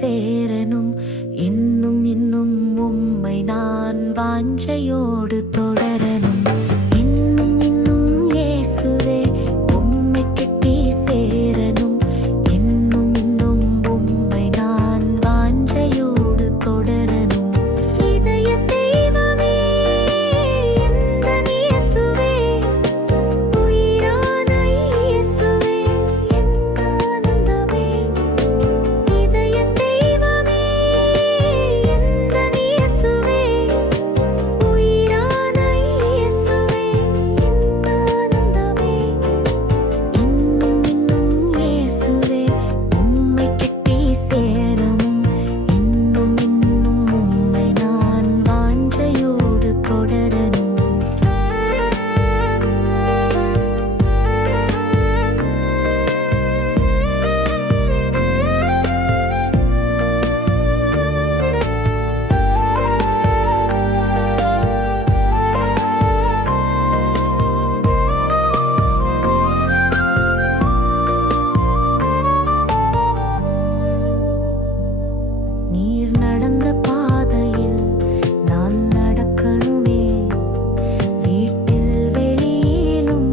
சேரணும். இன்னும் இன்னும் உம்மை நான் வாஞ்சையோடு தொடரணும். இன்னும் இன்னும் இயேசுவே உம்மை கிட்டி சேரணும். இன்னும் இன்னும் உம்மை நான் வாஞ்சையோடு தொடரணும். இதய தெய்வமே எந்தன் இயேசுவே, உயிரான இயேசுவே, என் ஆனந்தமே. இதய தெய்வமே எந்தன் இயேசுவே, உயிரான இயேசுவே, என் ஆனந்தமே. இன்னும் இன்னும் இயேசுவே உம்மை கிட்டி சேரணும். இன்னும் இன்னும் உம்மை நான் வாஞ்சையோடு தொடரணும். நீர் நடந்த பாதையில் நான் நடக்கணுமே. வீட்டில் வெளியிலும்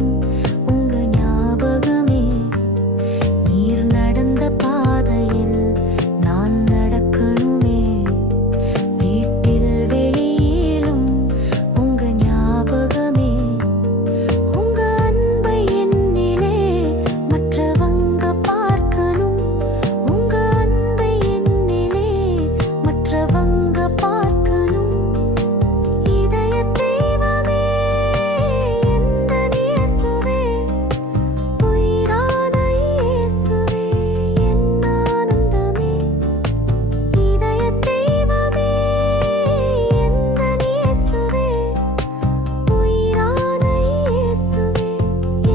உங்க ஞாபகமே. நீர் நடந்த பாதையில் நான் நடக்கணுமே. வீட்டில் வெளியிலும் உங்க ஞாபகமே. உங்க அன்பை என்னிலே மற்றவங்க பார்க்கணும். உங்க அன்பை என்னிலே மற்றவங்க பார்க்கணும். இதய தெய்வமே எந்தன் இயேசுவே, உயிரான இயேசுவே, என் ஆனந்தமே. இதய தெய்வமே எந்தன் இயேசுவே, உயிரான இயேசுவே,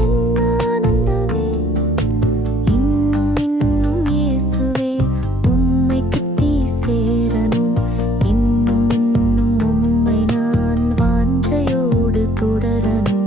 என் ஆனந்தமே. இன்னும் இன்னும் இயேசுவே உம்மை கிட்டி சேரணும். இன்னும் இன்னும் உம்மை நான் வாஞ்சையோடு தொடரணும்.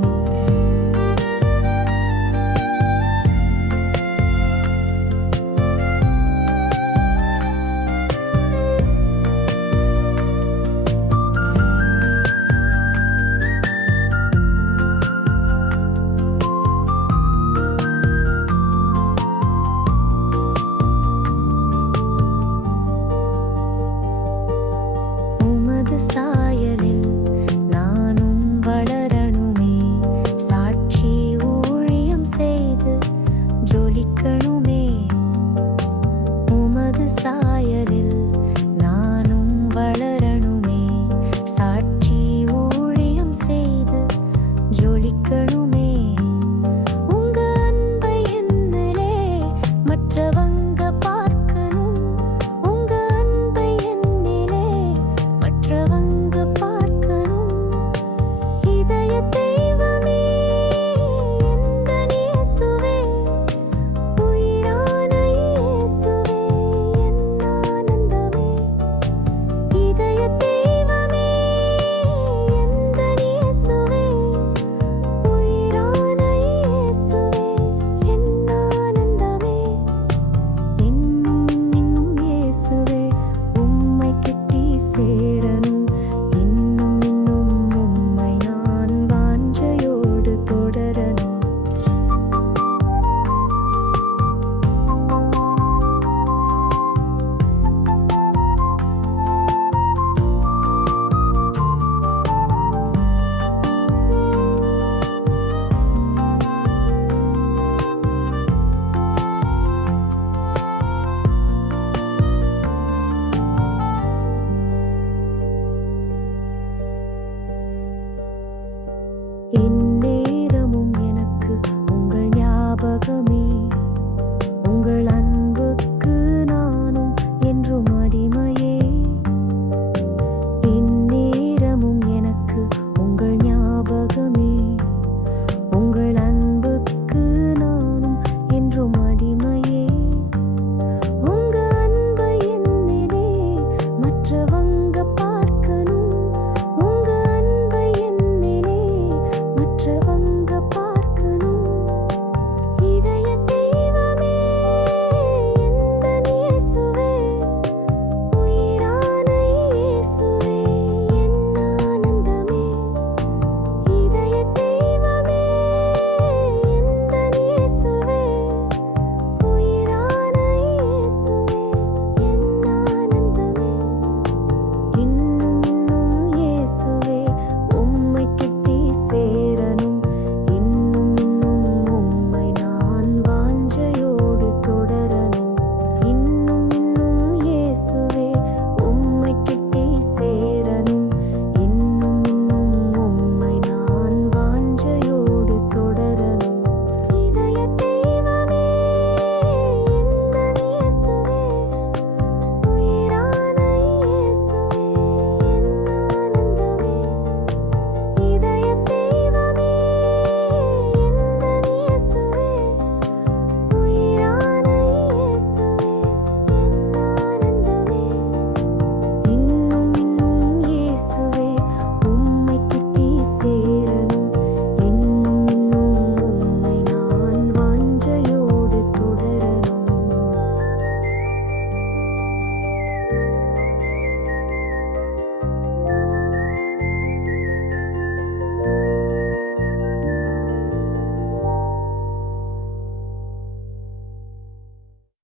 உமது சாயலில் நானும் வளரணுமே. சாட்சி ஊழியம் செய்து ஜொலிக்கணுமே. உமது சாயலில்